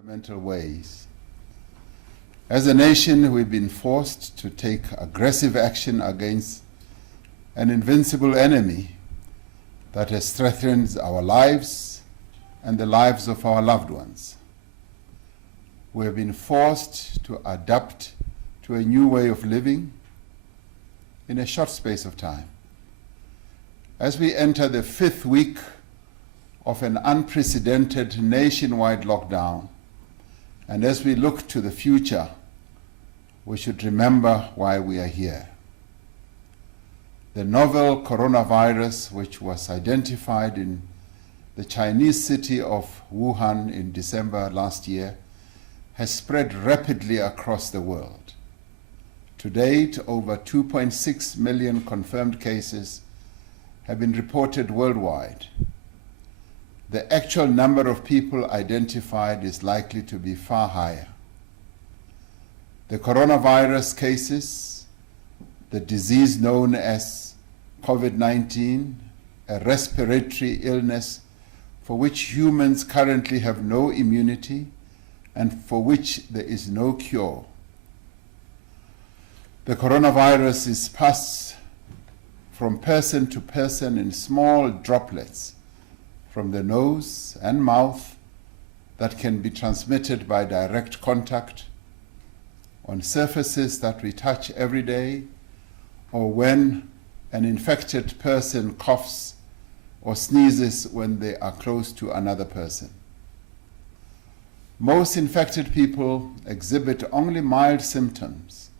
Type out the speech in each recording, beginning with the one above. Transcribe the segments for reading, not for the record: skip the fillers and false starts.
fundamental ways. As a nation, we've been forced to take aggressive action against an invincible enemy that has threatened our lives and the lives of our loved ones. We have been forced to adapt to a new way of living in a short space of time. As we enter the 5th week of an unprecedented nationwide lockdown, and as we look to the future, we should remember why we are here. The novel coronavirus, which was identified in the Chinese city of Wuhan in December last year, has spread rapidly across the world. To date, over 2.6 million confirmed cases have been reported worldwide. The actual number of people identified is likely to be far higher. The coronavirus cases, the disease known as COVID-19, a respiratory illness for which humans currently have no immunity and for which there is no cure. The coronavirus is passed from person to person in small droplets from the nose and mouth that can be transmitted by direct contact, on surfaces that we touch every day, or when an infected person coughs or sneezes when they are close to another person. Most infected people exhibit only mild symptoms.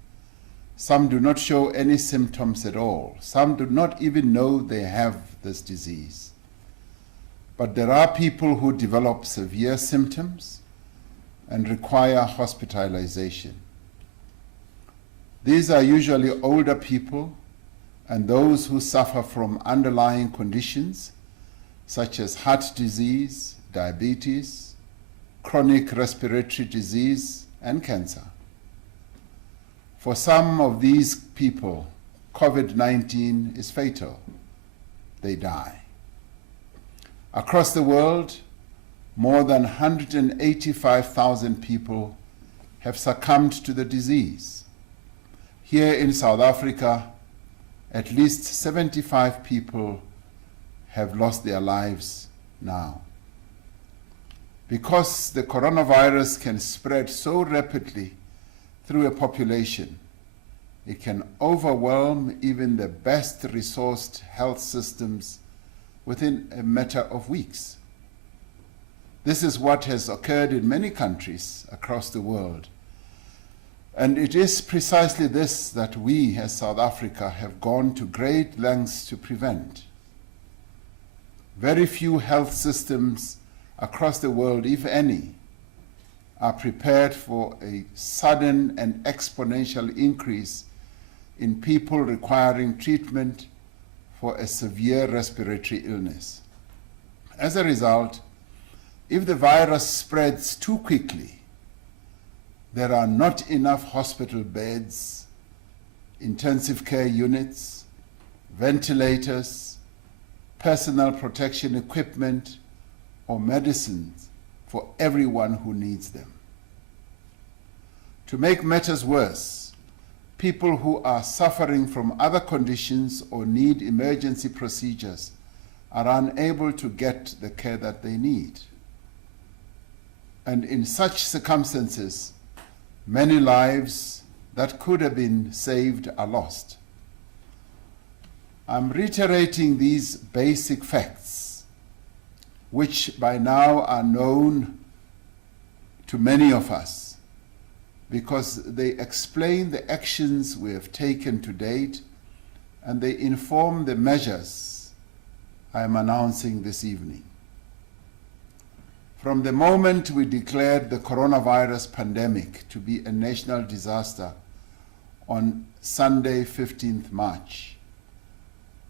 Some do not show any symptoms at all. Some do not even know they have this disease. But there are people who develop severe symptoms and require hospitalization. These are usually older people and those who suffer from underlying conditions such as heart disease, diabetes, chronic respiratory disease, and cancer. For some of these people, COVID-19 is fatal. They die. Across the world, more than 185,000 people have succumbed to the disease. Here in South Africa, at least 75 people have lost their lives now. Because the coronavirus can spread so rapidly through a population, it can overwhelm even the best resourced health systems within a matter of weeks. This is what has occurred in many countries across the world. And it is precisely this that we as South Africa have gone to great lengths to prevent. Very few health systems across the world, if any, are prepared for a sudden and exponential increase in people requiring treatment for a severe respiratory illness. As a result, if the virus spreads too quickly, there are not enough hospital beds, intensive care units, ventilators, personal protection equipment, or medicines for everyone who needs them. To make matters worse, people who are suffering from other conditions or need emergency procedures are unable to get the care that they need. And in such circumstances, many lives that could have been saved are lost. I'm reiterating these basic facts, which by now are known to many of us, because they explain the actions we have taken to date and they inform the measures I am announcing this evening. From the moment we declared the coronavirus pandemic to be a national disaster on Sunday, 15th March,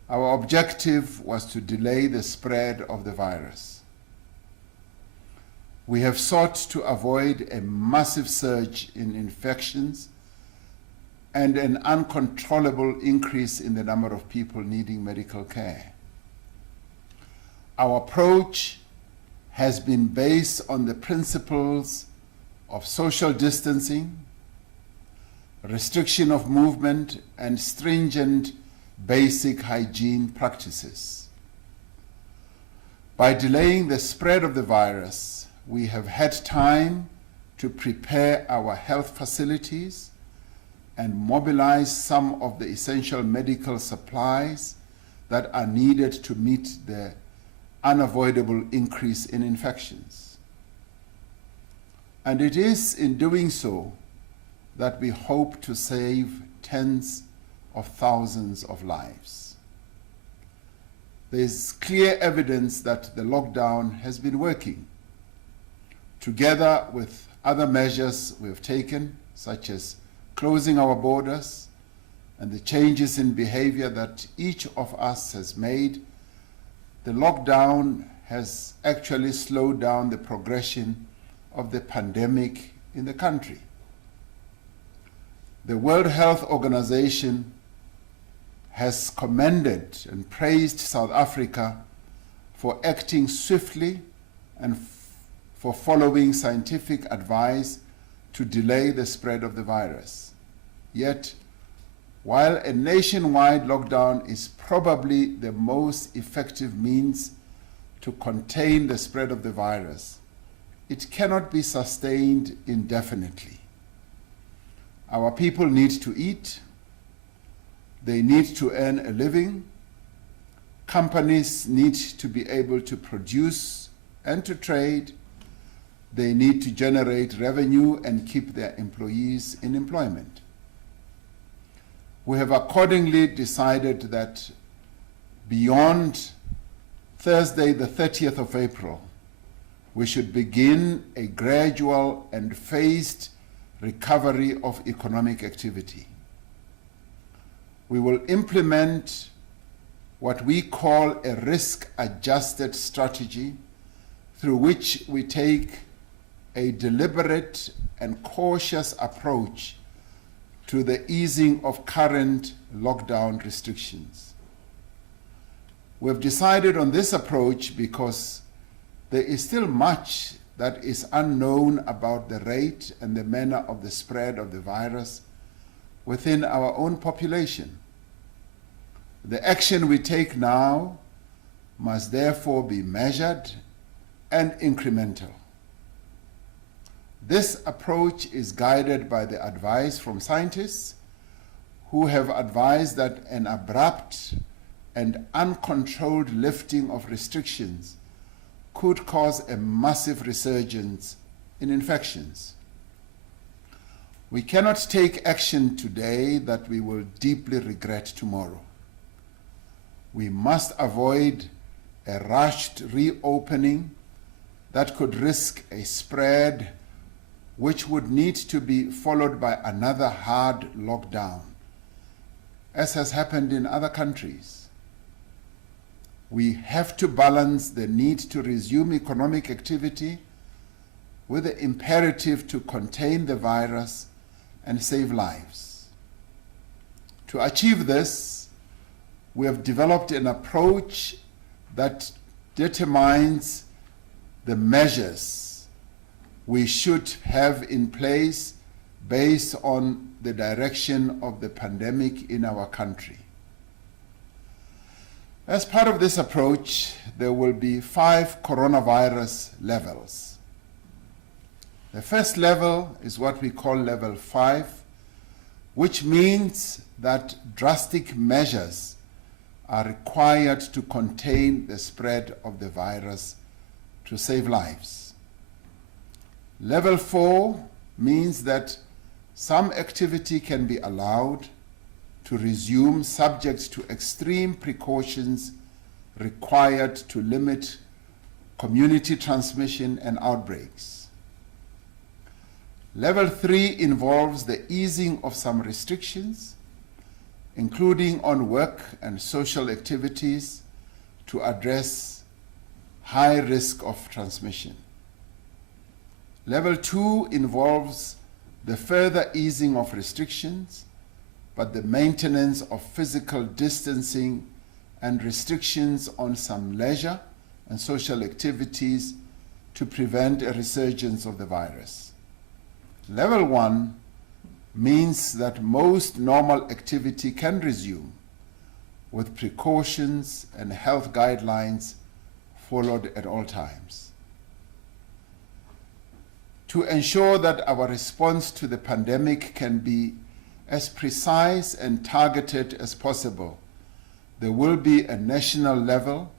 our objective was to delay the spread of the virus. We have sought to avoid a massive surge in infections and an uncontrollable increase in the number of people needing medical care. Our approach has been based on the principles of social distancing, restriction of movement, and stringent basic hygiene practices. By delaying the spread of the virus, we have had time to prepare our health facilities and mobilize some of the essential medical supplies that are needed to meet the unavoidable increase in infections. And it is in doing so that we hope to save tens of thousands of lives. There is clear evidence that the lockdown has been working. Together with other measures we have taken, such as closing our borders and the changes in behavior that each of us has made, the lockdown has actually slowed down the progression of the pandemic in the country. The World Health Organization has commended and praised South Africa for acting swiftly and for following scientific advice to delay the spread of the virus. Yet, while a nationwide lockdown is probably the most effective means to contain the spread of the virus, it cannot be sustained indefinitely. Our people need to eat, they need to earn a living, companies need to be able to produce and to trade, they need to generate revenue and keep their employees in employment. We have accordingly decided that beyond Thursday, the 30th of April, we should begin a gradual and phased recovery of economic activity. We will implement what we call a risk-adjusted strategy through which we take a deliberate and cautious approach to the easing of current lockdown restrictions. We have decided on this approach because there is still much that is unknown about the rate and the manner of the spread of the virus within our own population. The action we take now must therefore be measured and incremental. This approach is guided by the advice from scientists who have advised that an abrupt and uncontrolled lifting of restrictions could cause a massive resurgence in infections. We cannot take action today that we will deeply regret tomorrow. We must avoid a rushed reopening that could risk a spread which would need to be followed by another hard lockdown, as has happened in other countries. We have to balance the need to resume economic activity with the imperative to contain the virus and save lives. To achieve this, we have developed an approach that determines the measures we should have in place based on the direction of the pandemic in our country. As part of this approach, there will be 5 coronavirus levels. The first level is what we call level 5, which means that drastic measures are required to contain the spread of the virus to save lives. Level 4 means that some activity can be allowed to resume subject to extreme precautions required to limit community transmission and outbreaks. Level 3 involves the easing of some restrictions, including on work and social activities, to address high risk of transmission. Level 2 involves the further easing of restrictions, but the maintenance of physical distancing and restrictions on some leisure and social activities to prevent a resurgence of the virus. Level 1 means that most normal activity can resume with precautions and health guidelines followed at all times. To ensure that our response to the pandemic can be as precise and targeted as possible, there will be a national level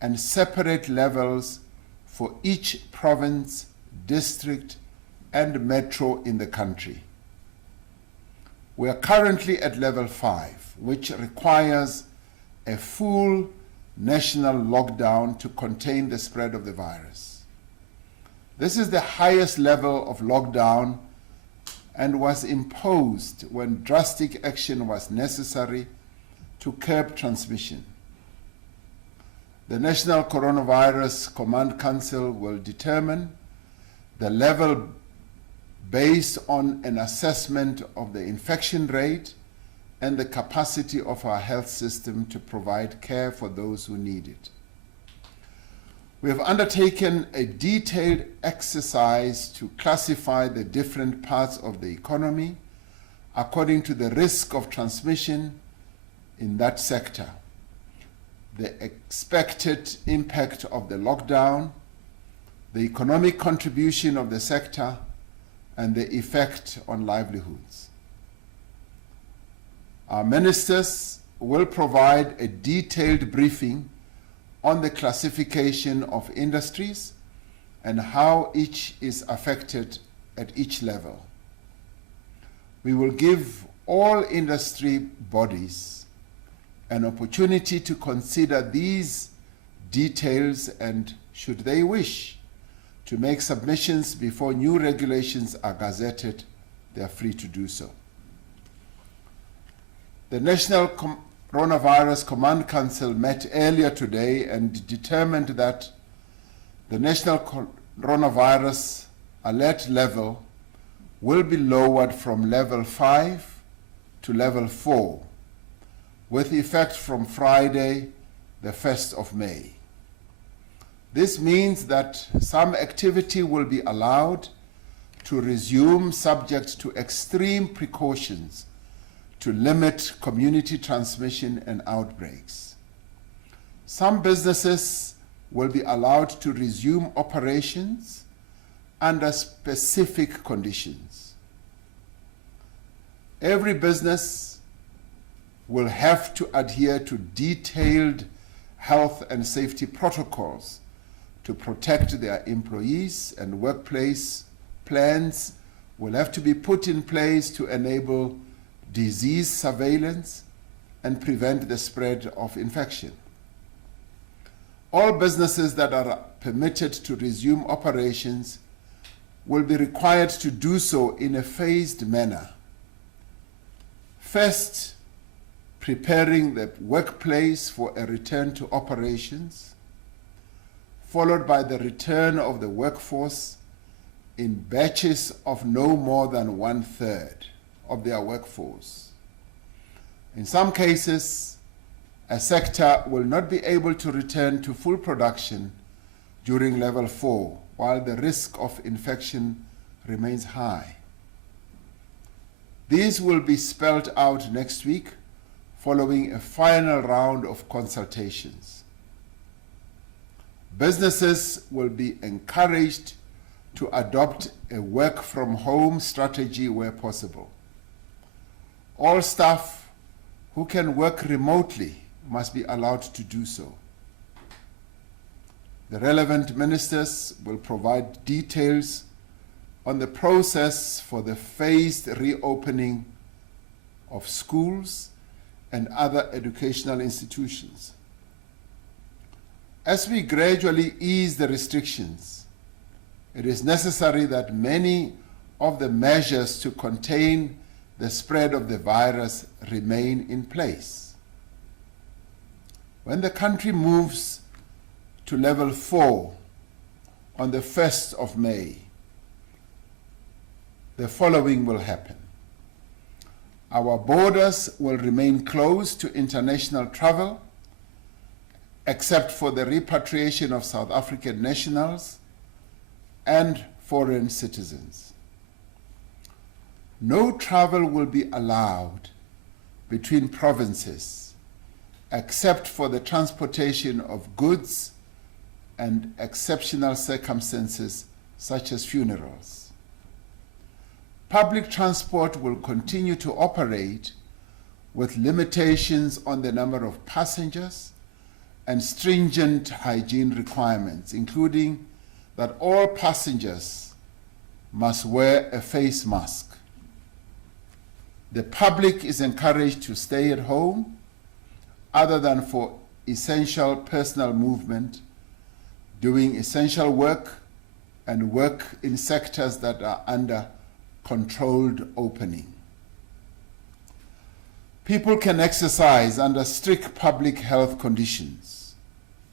and separate levels for each province, district, and metro in the country. We are currently at level 5, which requires a full national lockdown to contain the spread of the virus. This is the highest level of lockdown and was imposed when drastic action was necessary to curb transmission. The National Coronavirus Command Council will determine the level based on an assessment of the infection rate and the capacity of our health system to provide care for those who need it. We have undertaken a detailed exercise to classify the different parts of the economy according to the risk of transmission in that sector, the expected impact of the lockdown, the economic contribution of the sector, and the effect on livelihoods. Our ministers will provide a detailed briefing on the classification of industries and how each is affected at each level. We will give all industry bodies an opportunity to consider these details and, should they wish, to make submissions before new regulations are gazetted, they are free to do so. The National Coronavirus Command Council met earlier today and determined that the National Coronavirus Alert level will be lowered from level 5 to level 4, with effect from Friday, the 1st of May. This means that some activity will be allowed to resume subject to extreme precautions to limit community transmission and outbreaks. Some businesses will be allowed to resume operations under specific conditions. Every business will have to adhere to detailed health and safety protocols to protect their employees, and workplace plans will have to be put in place to enable disease surveillance and prevent the spread of infection. All businesses that are permitted to resume operations will be required to do so in a phased manner. First, preparing the workplace for a return to operations, followed by the return of the workforce in batches of no more than 1/3 of their workforce. In some cases, a sector will not be able to return to full production during level 4, while the risk of infection remains high. These will be spelled out next week following a final round of consultations. Businesses will be encouraged to adopt a work-from-home strategy where possible. All staff who can work remotely must be allowed to do so. The relevant ministers will provide details on the process for the phased reopening of schools and other educational institutions. As we gradually ease the restrictions, it is necessary that many of the measures to contain the spread of the virus remain in place. When the country moves to level 4 on the 1st of May, the following will happen. Our borders will remain closed to international travel, except for the repatriation of South African nationals and foreign citizens. no travel will be allowed between provinces except for the transportation of goods and exceptional circumstances such as funerals. Public transport will continue to operate with limitations on the number of passengers and stringent hygiene requirements, including that all passengers must wear a face mask. The public is encouraged to stay at home other than for essential personal movement, doing essential work, and work in sectors that are under controlled opening. People can exercise under strict public health conditions.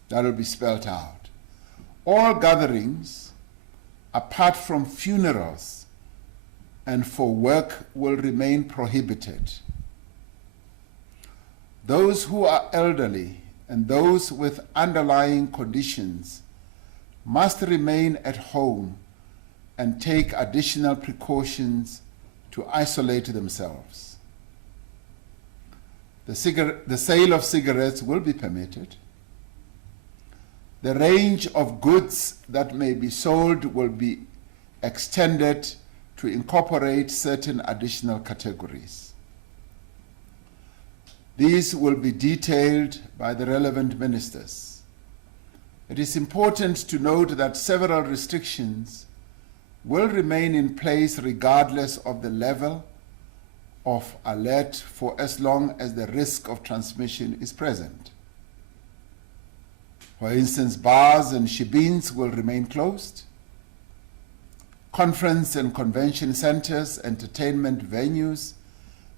That will be spelled out. All gatherings, apart from funerals and for work, will remain prohibited. Those who are elderly and those with underlying conditions must remain at home and take additional precautions to isolate themselves. The sale of cigarettes will be permitted. The range of goods that may be sold will be extended to incorporate certain additional categories. These will be detailed by the relevant ministers. It is important to note that several restrictions will remain in place regardless of the level of alert for as long as the risk of transmission is present. For instance, bars and shebeens will remain closed. Conference and convention centers, entertainment venues,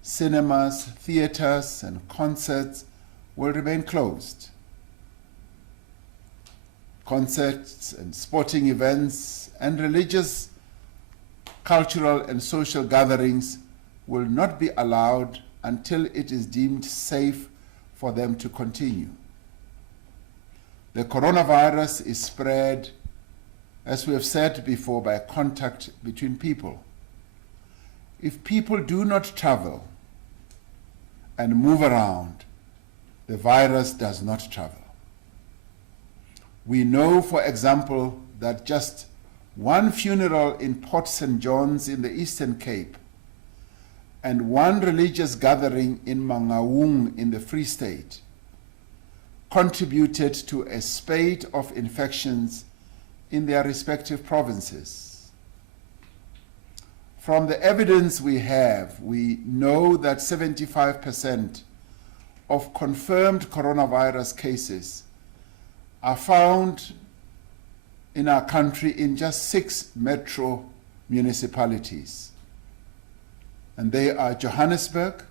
cinemas, theaters, and concerts will remain closed. Concerts and sporting events and religious, cultural, and social gatherings will not be allowed until it is deemed safe for them to continue. The coronavirus is spread, as we have said before, by contact between people. If people do not travel and move around, the virus does not travel. We know, for example, that just one funeral in Port St. John's in the Eastern Cape and one religious gathering in Mangaung in the Free State contributed to a spate of infections in their respective provinces. From the evidence we have, we know that 75% of confirmed coronavirus cases are found in our country in just 6 metro municipalities. And they are Johannesburg,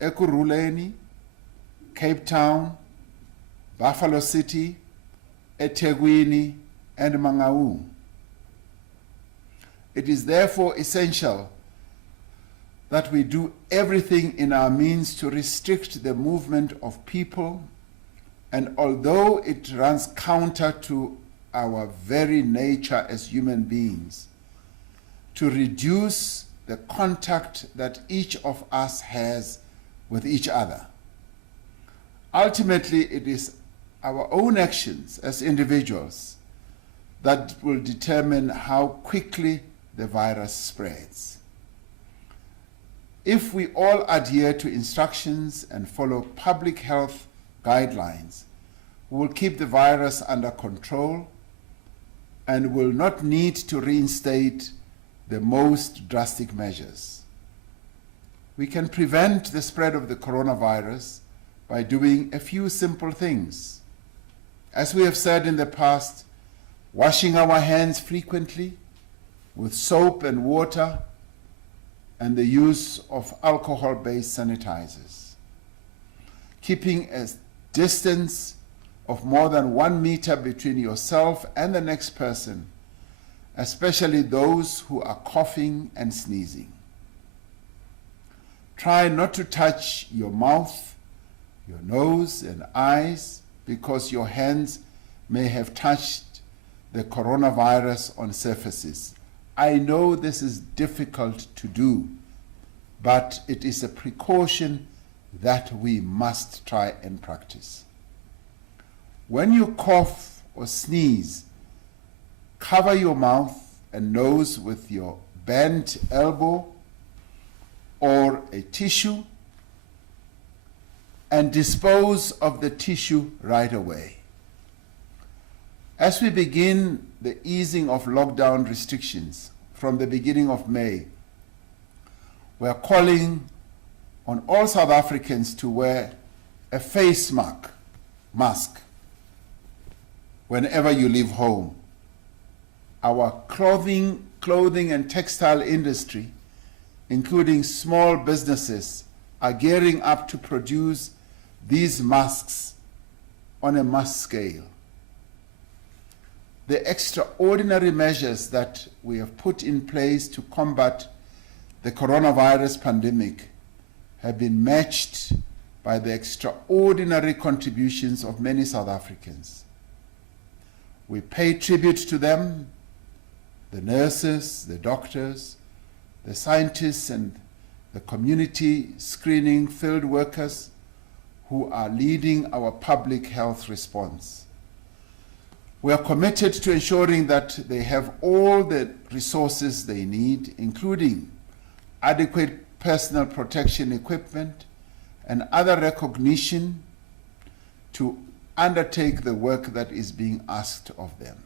Ekurhuleni, Cape Town, Buffalo City, eThekwini, and Mangaung. It is therefore essential that we do everything in our means to restrict the movement of people, and although it runs counter to our very nature as human beings, to reduce the contact that each of us has with each other. Ultimately, it is our own actions as individuals that will determine how quickly the virus spreads. If we all adhere to instructions and follow public health guidelines, we will keep the virus under control and will not need to reinstate the most drastic measures. We can prevent the spread of the coronavirus by doing a few simple things. As we have said in the past, washing our hands frequently with soap and water and the use of alcohol-based sanitizers. Keeping a distance of more than 1 meter between yourself and the next person, especially those who are coughing and sneezing. Try not to touch your mouth, your nose and eyes, because your hands may have touched the coronavirus on surfaces I know this is difficult to do, but it is a precaution that we must try and practice. When you cough or sneeze, cover your mouth and nose with your bent elbow or a tissue and dispose of the tissue right away. As we begin the easing of lockdown restrictions from the beginning of May, we are calling on all South Africans to wear a face mask whenever you leave home. Our clothing and textile industry, including small businesses, are gearing up to produce these masks on a mass scale. The extraordinary measures that we have put in place to combat the coronavirus pandemic have been matched by the extraordinary contributions of many South Africans. We pay tribute to them, the nurses, the doctors, the scientists, and the community screening field workers who are leading our public health response. We are committed to ensuring that they have all the resources they need, including adequate personal protection equipment and other recognition to undertake the work that is being asked of them.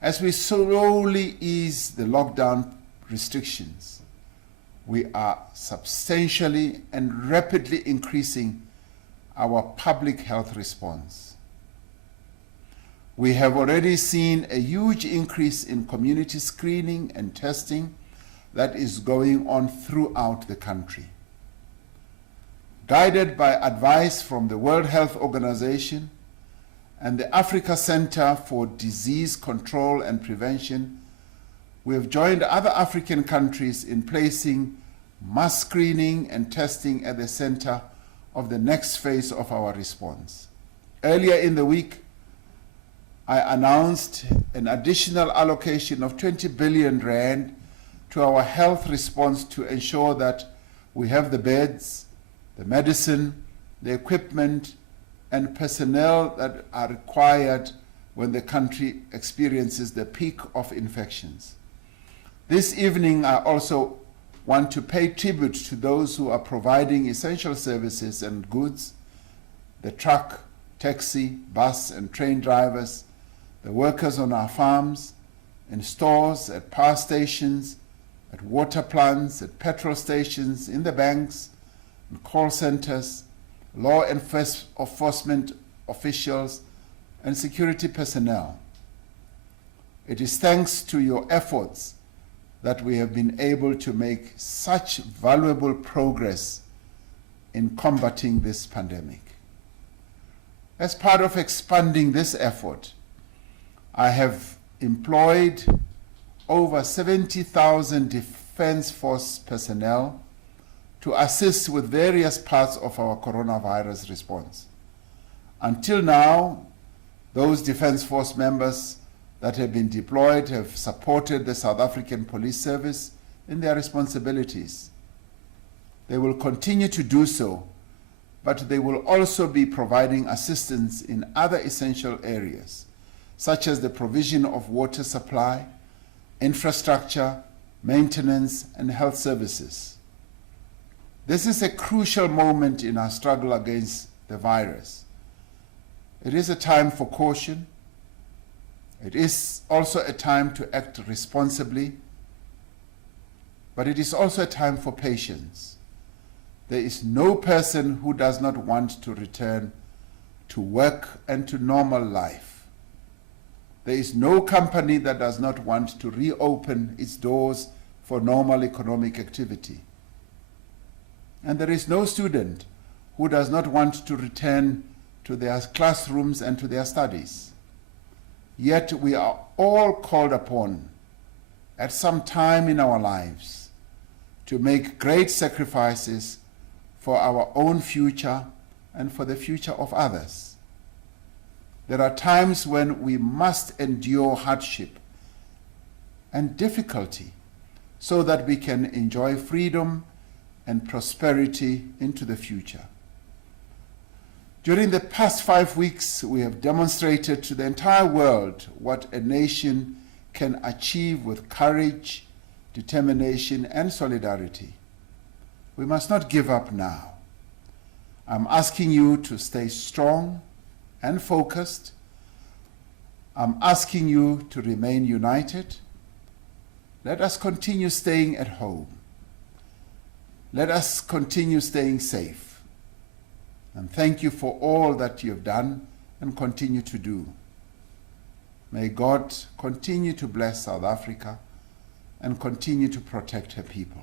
As we slowly ease the lockdown restrictions, we are substantially and rapidly increasing our public health response. We have already seen a huge increase in community screening and testing that is going on throughout the country. Guided by advice from the World Health Organization and the Africa Center for Disease Control and Prevention, we have joined other African countries in placing mass screening and testing at the center of the next phase of our response. Earlier in the week, I announced an additional allocation of 20 billion rand to our health response to ensure that we have the beds, the medicine, the equipment, and personnel that are required when the country experiences the peak of infections. This evening, I also want to pay tribute to those who are providing essential services and goods, the truck, taxi, bus, and train drivers, the workers on our farms, in stores, at power stations, at water plants, at petrol stations, in the banks, in call centers, law enforcement officials, and security personnel. It is thanks to your efforts that we have been able to make such valuable progress in combating this pandemic. As part of expanding this effort, I have employed over 70,000 Defence Force personnel to assist with various parts of our coronavirus response. Until now, those Defence Force members that have been deployed have supported the South African Police Service in their responsibilities. They will continue to do so, but they will also be providing assistance in other essential areas, such as the provision of water supply, infrastructure, maintenance, and health services. This is a crucial moment in our struggle against the virus. It is a time for caution. It is also a time to act responsibly, but it is also a time for patience. There is no person who does not want to return to work and to normal life. There is no company that does not want to reopen its doors for normal economic activity. And there is no student who does not want to return to their classrooms and to their studies. Yet we are all called upon at some time in our lives to make great sacrifices for our own future and for the future of others. There are times when we must endure hardship and difficulty so that we can enjoy freedom and prosperity into the future. During the past 5 weeks, we have demonstrated to the entire world what a nation can achieve with courage, determination, and solidarity. We must not give up now. I'm asking you to stay strong and focused. I'm asking you to remain united. Let us continue staying at home. Let us continue staying safe. And thank you for all that you have done and continue to do. May God continue to bless South Africa and continue to protect her people.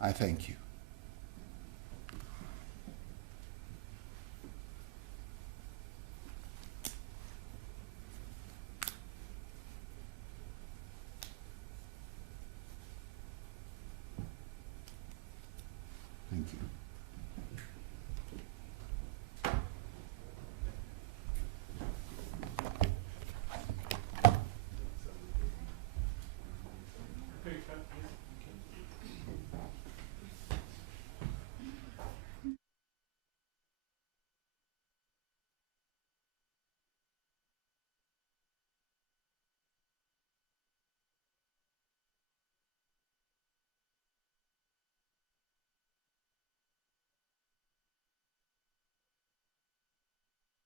I thank you. Thank you.